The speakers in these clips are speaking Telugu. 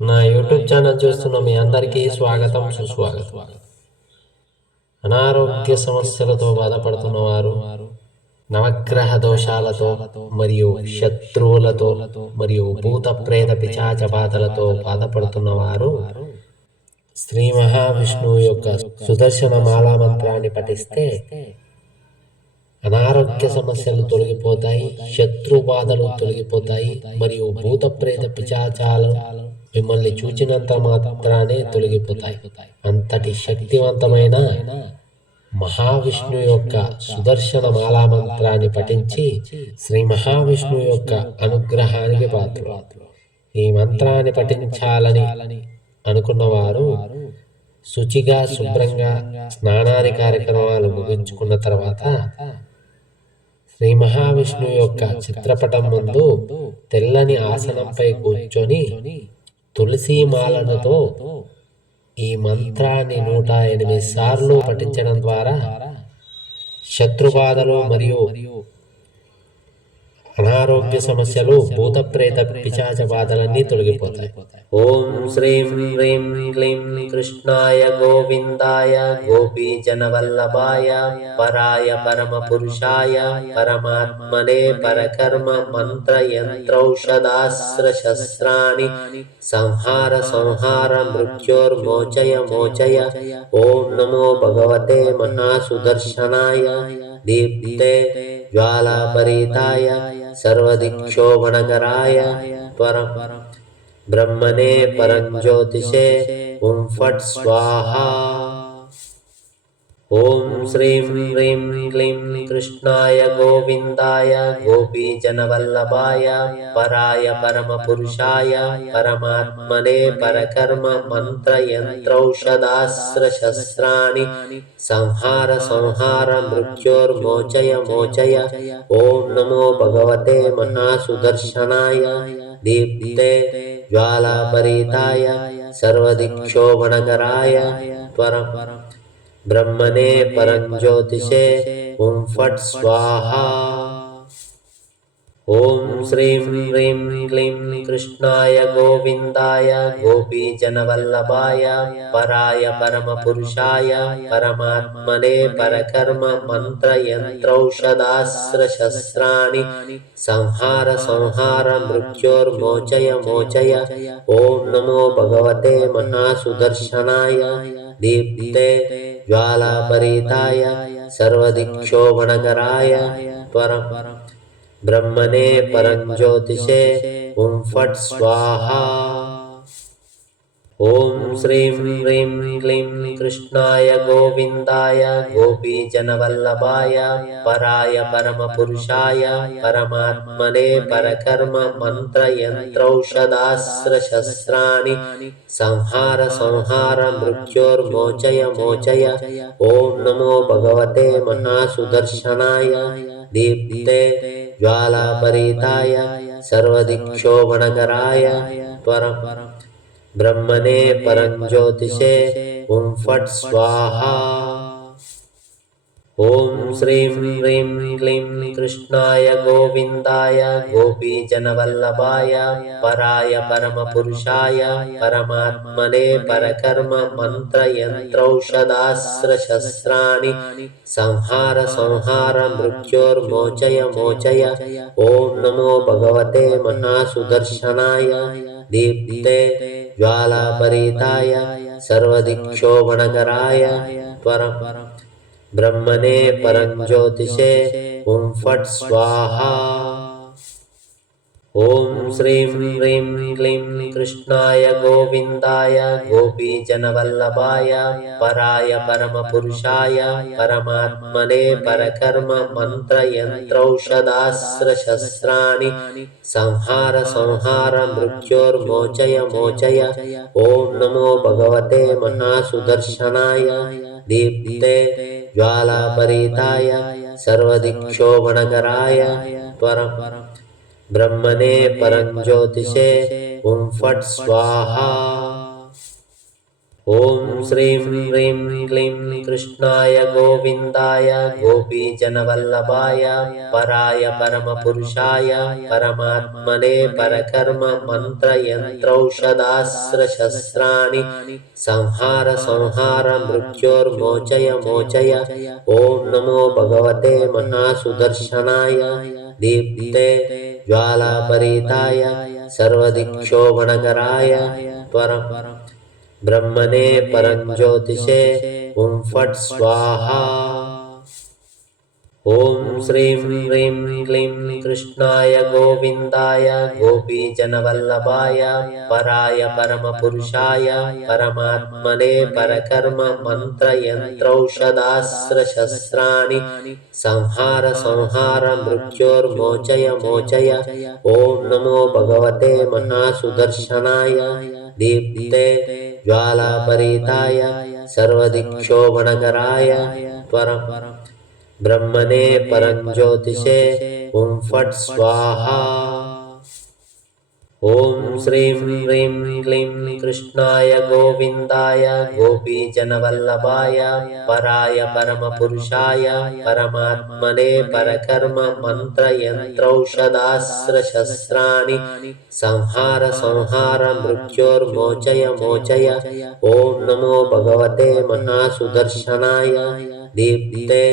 నా యూట్యూబ్ ఛానల్ చూస్తున్న మీ అందరికీ స్వాగతం సుస్వాగతం. అనారోగ్య సమస్యలతో బాధపడుతున్న వారు, నవగ్రహ దోషాలతో మరియు శత్రువులతో మరియు భూత ప్రేత పిశాచ బాధలతో బాధపడుతున్న వారు శ్రీ మహావిష్ణువు యొక్క సుదర్శన మాలా మంత్రాన్ని పఠిస్తే అనారోగ్య సమస్యలు తొలగిపోతాయి, శత్రు బాధలు తొలగిపోతాయి మరియు భూత ప్రేత పిశాచాలు మిమ్మల్ని చూచినంత మాత్రానే తొలగిపోతాయి. అంతటి శక్తివంతమైన మహావిష్ణు యొక్క సుదర్శన మాలా మంత్రాన్ని పఠించి శ్రీ మహావిష్ణు యొక్క అనుగ్రహానికి పాత్రులు. ఈ మంత్రాన్ని పఠించాలని అనుకున్నవారు శుచిగా శుభ్రంగా స్నానాది కార్యక్రమాలు ముగించుకున్న తర్వాత శ్రీ మహావిష్ణువు యొక్క చిత్రపటం ముందు తెల్లని ఆసనంపై కూర్చొని తులసి మాలలతో ఈ మంత్రాన్ని 108 సార్లు పఠించడం ద్వారా శత్రుబాధలు మరియు అనారోగ్య సమస్యలు భూత ప్రేత పిశాచ బాధలన్నీ తొలగిపోతాయి. ఓం శ్రీం హ్రీం క్లీం కృష్ణాయ గోవిందాయ గోపీజనవల్లభాయ పరాయ పరమ పురుషాయ పరమాత్మనే పరకర్మ మంత్ర యంత్రౌషధాస్త్ర శస్త్రాణి సంహార సంహార మృత్యోర్మోచయ మోచయ. ఓం నమో భగవతే మహాసుదర్శనాయ దీప్తే జ్వాలాపరీతాయ సర్వదిక్షోభణకరాయ పరం బ్రహ్మణే పరంజ్యోతిషే ఓం ఫట్ స్వాహా. ఓం శ్రీం హ్రీం క్లీం కృష్ణాయ గోవిందాయ గోపీజనవల్లభాయ పరాయ పరమ పురుషాయ పరమాత్మనే పరకర్మ మంత్ర యంత్రౌషధాస్త్ర శస్త్రాణి సంహార సంహార మృత్యోర్మోచయ మోచయ. ఓం నమో భగవతే మహాసుదర్శనాయ దీప్తే జ్వాలాపరీతాయ సర్వదిక్షోభణకరాయ పరం బ్రహ్మణే పరంజ్యోతిషే ఓం ఫట్ స్వాహా. ఓం శ్రీం హ్రీం క్లీం కృష్ణాయ గోవిందాయ గోపీజనవల్లభాయ పరాయ పరమ పురుషాయ పరమాత్మనే పరకర్మ మంత్ర యంత్రౌషధాస్త్ర శస్త్రాణి సంహార సంహార మృత్యోర్మోచయ మోచయ. ఓం నమో భగవతే మహాసుదర్శనాయ దీప్తే జ్వాలాపరీతాయ సర్వదిక్షోభణకరాయ పరం బ్రహ్మణే పరంజ్యోతిషే ఓం ఫట్ స్వాహా. ఓం శ్రీం హ్రీం క్లీం కృష్ణాయ గోవిందాయ గోపీజనవల్లభాయ పరాయ పరమ పురుషాయ పరమాత్మనే పరకర్మ మంత్ర యంత్రౌషధాస్త్ర శస్త్రాణి సంహార సంహార మృత్యోర్మోచయ మోచయ. ఓం నమో భగవతే మహాసుదర్శనాయ దీప్తే జ్వాలాపరీతాయ సర్వదిక్షోభణకరాయ పరం బ్రహ్మణే పరంజ్యోతిషే ఓం ఫట్ స్వాహా. ఓం శ్రీం హ్రీం క్లీం కృష్ణాయ గోవిందాయ గోపీజనవల్లభాయ పరాయ పరమ పురుషాయ పరమాత్మనే పరకర్మ మంత్ర యంత్రౌషధాస్త్ర శస్త్రాణి సంహార సంహార మృత్యోర్మోచయ మోచయ. ఓం నమో భగవతే మహాసుదర్శనాయ దీప్తే జ్వాలాపరీతాయ సర్వదిక్షోభణకరాయ పరం బ్రహ్మణే పరంజ్యోతిషే ఓం ఫట్ స్వాహా. ఓం శ్రీం హ్రీం క్లీం కృష్ణాయ గోవిందాయ గోపీజనవల్లభాయ పరాయ పరమ పురుషాయ పరమాత్మనే పరకర్మ మంత్ర యంత్రౌషధాస్త్ర శస్త్రాణి సంహార సంహార మృత్యోర్మోచయ మోచయ. ఓం నమో భగవతే మహాసుదర్శనాయ దీప్తే జ్వాలాపరీతాయ సర్వదిక్షోభణకరాయ పరం బ్రహ్మణే పరంజ్యోతిషే ఓం ఫట్ స్వాహా. ॐ श्रीं ह्रीं क्लीं कृष्णाय गोविन्दाय गोपीजनवल्लभाय पराय परमपुरुषाय परमात्मने परकर्म मन्त्रयन्त्रौषधास्त्रशस्त्राणि संहार संहार मृत्योर्मोचय मोचय। ॐ नमो भगवते महासुदर्शनाय दीप्ते ज्वालापरीताय सर्वदिक्षोभणकराय परम ब्रह्मणे परञ्ज्योतिषे ॐ फट् स्वाहा। ॐ श्रीं ह्रीं क्लीं कृष्णाय गोविन्दाय गोपीजनवल्लभाय पराय परमपुरुषाय परमात्मने परकर्म मन्त्रयन्त्रौषधास्त्रशस्त्राणि संहार संहार मृत्योर्मोचय मोचय। ॐ नमो भगवते महासुदर्शनाय दीप्ते ज्वालापरीताय सर्वदिक्षोभणकराय परम ब्रह्मणे परञ्ज्योतिषे ॐ फट् स्वाहा। ॐ श्रीं ह्रीं क्लीं कृष्णाय गोविन्दाय गोपीजनवल्लभाय पराय परमपुरुषाय परमात्मने परकर्म मन्त्रयन्त्रौषधास्त्रशस्त्राणि संहार संहार मृत्योर्मोचय मोचय। ॐ नमो भगवते महासुदर्शनाय दीप्ते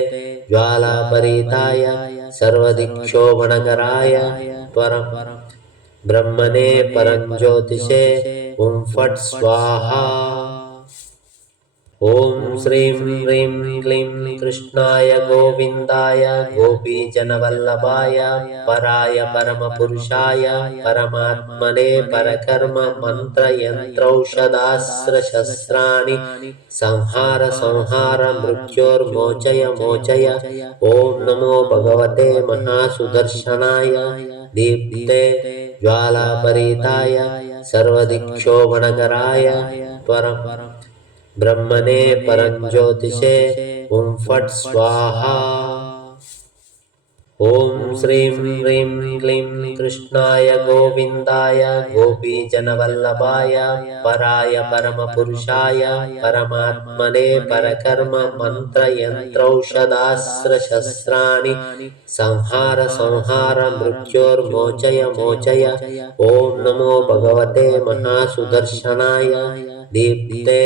ज्वालापरीताय सर्वदिक्षोभणकराय परम ब्रह्मणे परञ्ज्योतिषे ॐ फट् स्वाहा। ॐ श्रीं ह्रीं क्लीं कृष्णाय गोविन्दाय गोपीजनवल्लभाय पराय परमपुरुषाय परमात्मने परकर्म मन्त्रयन्त्रौषधास्त्रशस्त्राणि संहार संहार मृत्योर्मोचय मोचय। ॐ नमो भगवते महासुदर्शनाय दीप्ते ज्वालापरीताय सर्वदिक्षोभणकराय परम ब्रह्मणे परञ्ज्योतिषे ॐ फट् स्वाहा। ॐ श्रीं ह्रीं क्लीं कृष्णाय गोविन्दाय गोपीजनवल्लभाय पराय परमपुरुषाय परमात्मने परकर्म मन्त्रयन्त्रौषधास्त्रशस्त्राणि संहार संहार मृत्योर्मोचय मोचय। ॐ नमो भगवते महासुदर्शनाय दीप्ते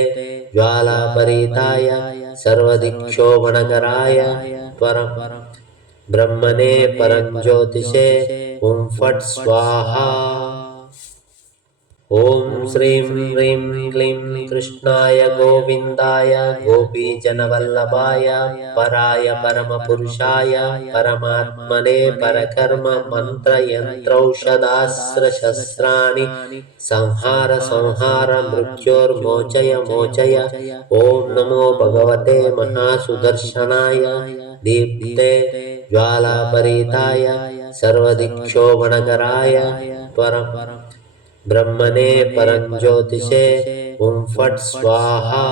ज्वालापरीताय सर्वदिक्षोभणकराय परम ब्रह्मणे परञ्ज्योतिषे ॐ फट् स्वाहा। ॐ श्रीं ह्रीं क्लीं कृष्णाय गोविन्दाय गोपीजनवल्लभाय पराय परमपुरुषाय परमात्मने परकर्म मन्त्रयन्त्रौषधास्त्रशस्त्राणि संहार संहार मृत्योर्मोचय मोचय। ॐ नमो भगवते महासुदर्शनाय दीप्ते ज्वालापरीताय सर्वदिक्षोभणकराय परम ब्रह्मणे परञ्ज्योतिषे ॐ फट् स्वाहा।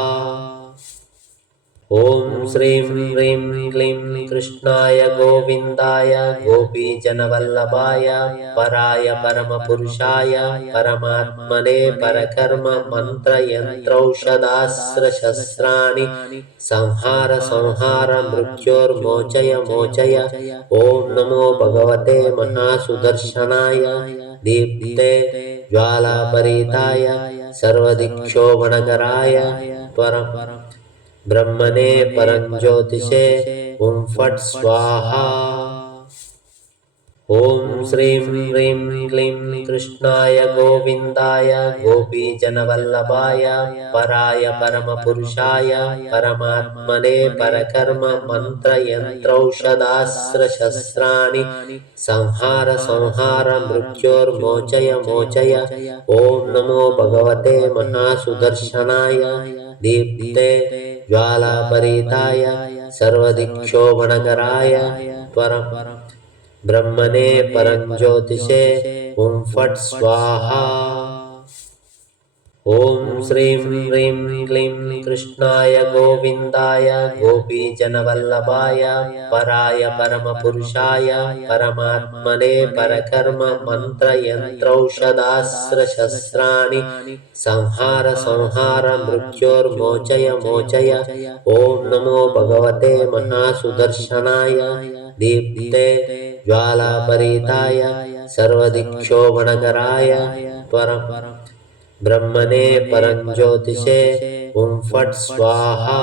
ॐ श्रीं ह्रीं क्लीं कृष्णाय गोविन्दाय गोपीजनवल्लभाय पराय परमपुरुषाय परमात्मने परकर्म मन्त्रयन्त्रौषधास्त्रशस्त्राणि संहार संहार मृत्योर्मोचय मोचय। ॐ नमो भगवते महासुदर्शनाय दीप्ते ज्वालापरीताय सर्वदिक्षोभणकराय परम ब्रह्मणे परञ्ज्योतिषे ॐ फट् स्वाहा। ॐ श्रीं ह्रीं क्लीं कृष्णाय गोविन्दाय गोपीजनवल्लभाय पराय परमपुरुषाय परमात्मने परकर्म मन्त्रयन्त्रौषधास्त्रशस्त्राणि संहार संहार मृत्योर्मोचय मोचय। ॐ नमो भगवते महासुदर्शनाय दीप्ते ज्वालापरीताय सर्वदिक्षोभणकराय परम ब्रह्मणे परञ्ज्योतिषे ॐ फट् स्वाहा। ఓం శ్రీం హ్రీం క్లీం కృష్ణాయ గోవిందాయ గోపీజనవల్లభాయ పరాయ పరమపురుషాయ పరమాత్మనే పరకర్మ మంత్రయంత్రౌషధాస్త్రశస్త్రాణి సంహార సంహార మృత్యోర్మోచయ మోచయ. ఓం నమో భగవతే మహాసుదర్శనాయ దీప్తే జ్వాలాపరీతాయ సర్వదిక్షోభణకరాయ బ్రహ్మణే పరంజ్యోతిషే ఓం ఫట్ స్వాహా.